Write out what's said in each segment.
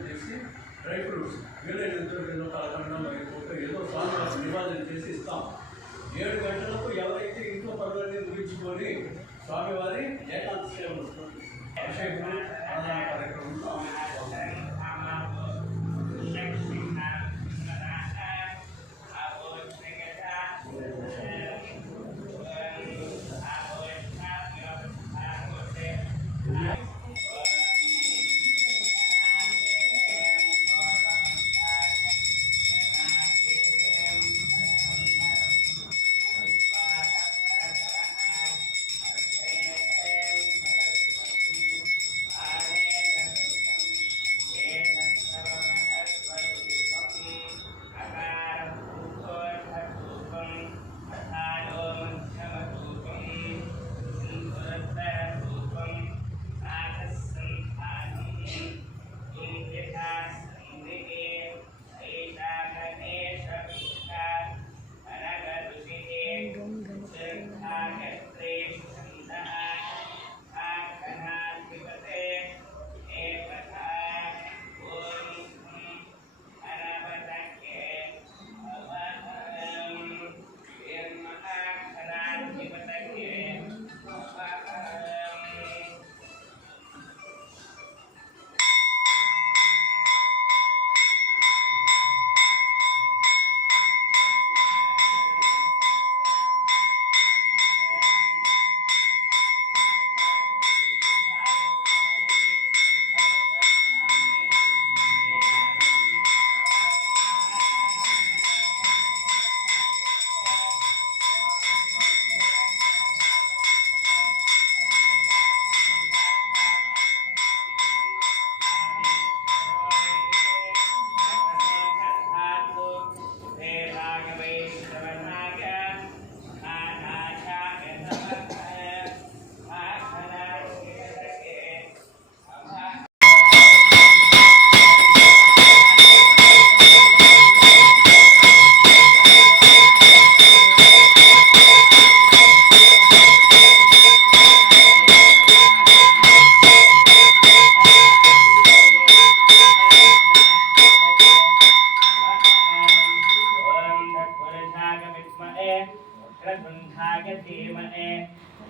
చేసి dry fruits వీలైనంత ఏదో కలకండా మరి ఏదో సాంబార్ నివాదన చేసి ఇస్తాం ఏడు గంటలకు ఎవరైతే ఇంట్లో పనులన్నీ ముగించుకొని స్వామివారి ఏకాంత సేవ అభిషేకం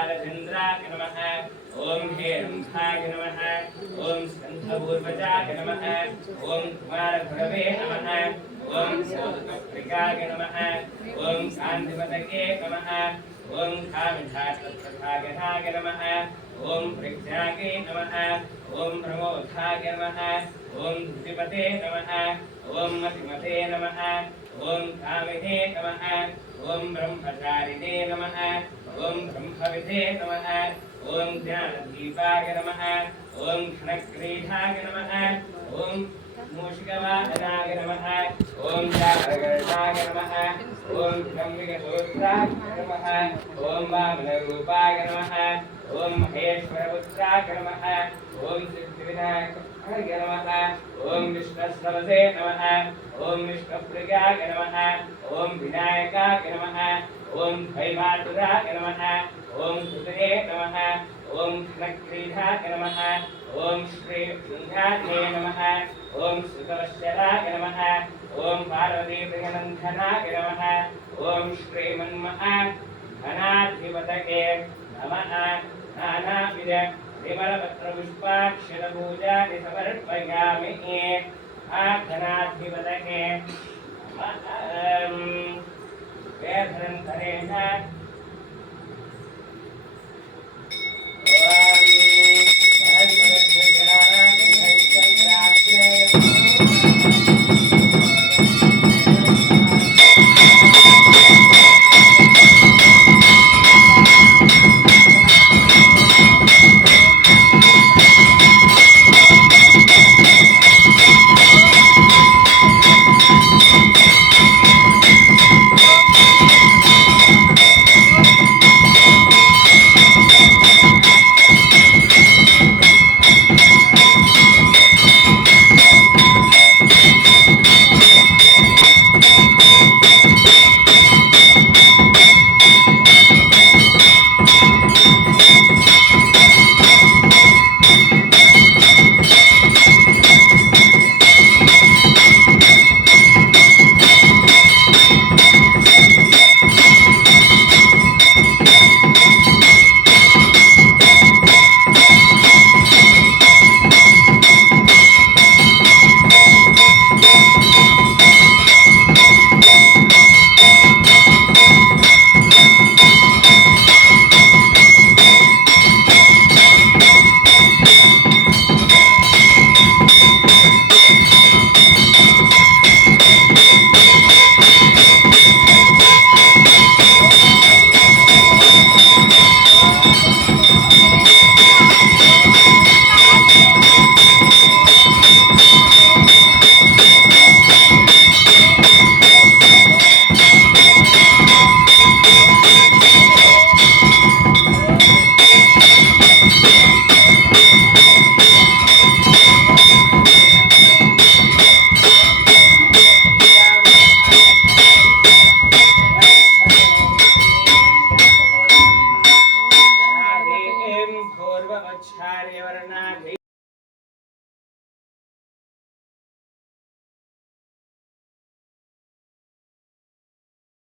कालचन्द्राय नमः ॐ हेरम्भाय नमः ॐ स्कन्धपूर्वजाय नमः ॐ कुमारगुरवे नमः ॐ सौदत्प्रिकाय नमः ॐ शान्तिपदके नमः ॐ कामिधातत्प्रभागधाय नमः ॐ प्रज्ञागे नमः ॐ प्रमोधाय नमः ॐ धृतिपते नमः ॐ मतिमते नमः ओम धाविधे नमः, ओम ब्रह्मचारिणे नमः, ओम ब्रह्मविधे नमः, ओम ज्ञानदीपाय नमः, ओम घनक्रीडाय नमः, ओम मूषिकवाहनाय नमः, ओम जागरणाय नमः ओम ब्रह्मिकसूत्राय नमः ओम वामनरूपाय नमः ओम महेश्वरपुत्राय नमः ओम सिद्धिविनायकाय नमः ओम विष्णुस्तवसे नमः ओम विष्णुप्रियाय नमः ओम विनायकाय नमः ओम भैमातुराय नमः ओम सुतये नमः ओम नक्रीधाय नमः। ओम श्री सिंहाय नमः। ओम सुकवश्यराय नमः। ओम पार्वतीप्रियनन्दनाय नमः। ओम श्रीमन्मः धनाधिपतये नमः। नानाविध विमलपत्रपुष्पाक्षरपूजानि समर्पयामि। आधनाधिपतये वेधनन्तरेण ક્ષાર વર્ણા